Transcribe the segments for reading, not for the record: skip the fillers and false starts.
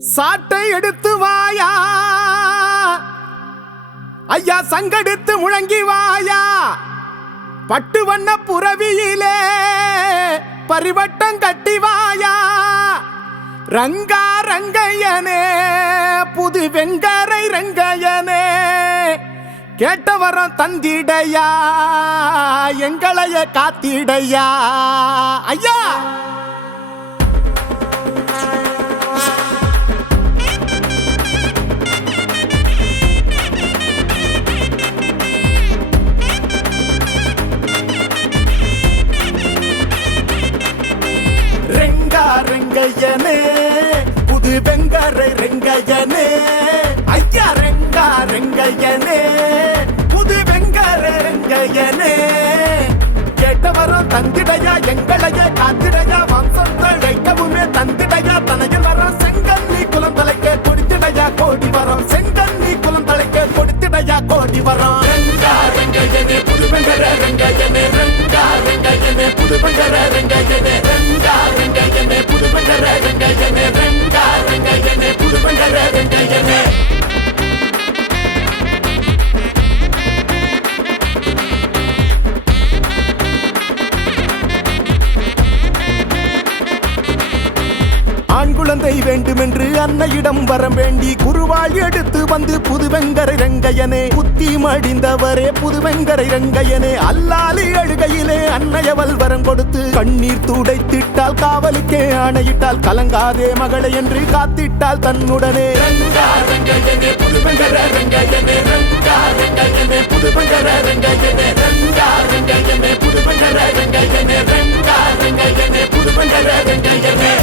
சாட்டை எடுத்து வாயா ஐயா, சங்கெடுத்து முழங்கி வாயா, பட்டு வண்ண புறவியிலே பரிவட்டம் கட்டி வாயா, ரங்கா ரங்கையனே புது வெங்கரை ரங்கையனே, கேட்டவரம் தந்திடையா, எங்களைய காத்திடையா ஐயா. ரெங்கா ரெங்கையனே புது வெங்கரை ரெங்கையனே ஐயா, ரெங்கா ரெங்கையனே புது வெங்கரை ரெங்கையனே, கேட்டவரம் தந்திடையா, எங்களைய காத்திடையா, வம்சம் தழைக்கவுமே தந்திடையா, தனையில் வரம் செங்கண்ணி குலம் தலைக்க கொடுத்திடையா கோடி வரம், செங்கண்ணி குலம் தலைக்க கொடுத்திடையா கோடி வரம். ரெங்கா ரெங்கையனே புது வெங்கரை ரெங்கையனே, ரெங்கா ரெங்கையனே புது வெங்கரை ரெங்கையனே, ரெங்கா ரெங்கையனே புது வெங்கரை ரெங்கையனே, ரெங்கா ரெங்கையனே புது வெங்கரை ரெங்கையனே. ஆண் குழந்தை வேண்டுமென்று அன்னையிடம் வரம் வேண்டி குருவாள் எடுத்து வந்து புதுவெங்கரை ரங்கையனே, புத்தி மடிந்தவரே புதுவெங்கரை ரங்கையனே, அல்லாலி அழுகையிலே அன்னையவள் வரம் கொடுத்து கண்ணீர் துடைத்திட்டால், காவலுக்கே ஆணையிட்டால், கலங்காதே மகளை என்று காத்திட்டால் தன்னுடனே. ரங்கா ரங்கையனே புதுவெங்கரை ரங்கையனே, ரங்கா ரங்கையனே புதுவெங்கரை ரங்கையனே, ரங்கா ரங்கையனே புதுவெங்கரை ரங்கையனே, ரங்கா ரங்கையனே புதுவெங்கரை ரங்கையனே.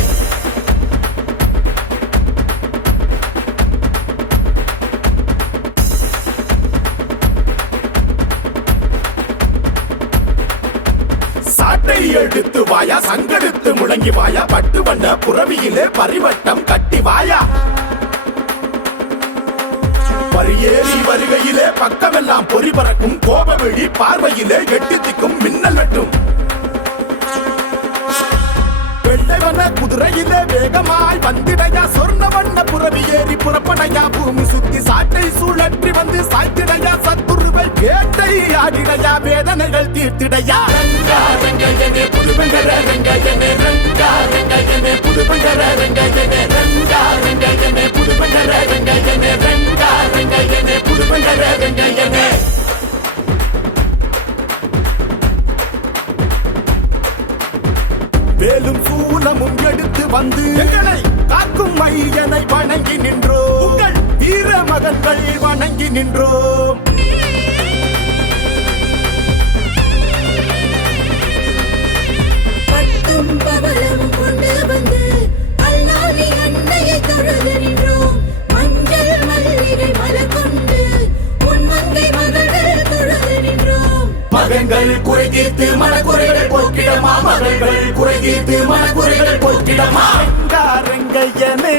சாட்டை எடுத்து வாயா, சங்கெடுத்து முழங்கி வாயா, பட்டு வண்ண புறவியிலே பரிவட்டம் கட்டி வாயா, பரியேறி வருகையிலே பக்கமெல்லாம் பொறி பறக்கும், கோபவிழி பார்வையிலே எட்டி திக்கும் மின்னல் வெட்டும், வெள்ளை வண்ண குதிரையிலே வேகமாய் வந்திடையா, சொர்ண வண்ண புறவி ஏறி புறப்படையா, பூமி சுத்தி சாட்டை சுழற்றி வந்து சாய்த்திடையா, சத்துருவை வேட்டை ஆடிடையா, வேதனைகள் தீர்த்திடையா. ரங்கா ரங்கையனே புதுவெங்கரை ரங்கையனே, ரங்கா ரங்கையனே புதுவெங்கரை ரங்கையனே, ரங்கா ரங்கையனே புதுவெங்கரை ரங்கையனே, ரங்கா ரங்கையனே புதுவெங்கரை ரங்கையனே. வேலும் சூலமும் எடுத்து வந்து எங்களை காக்கும் மையனை வணங்கி நின்றோம், உங்கள் வீர மகன்கள் வணங்கி நின்றோம். பட்டும் பவளமும் கொண்டு வந்து அல்லாலி அன்னையை தொழுது நின்றோம், மஞ்சள் மல்லிகை மலர் கொண்டு பொன்மங்கை மகள் தொழுது நின்றோம். மகன்கள் குறை தீர்த்து மனக்குறைகள் போக்கிடமா, மகள்கள் குறை தீர்த்து மனக்குறைகள் போக்கிடமா. ரங்கா ரங்கையனே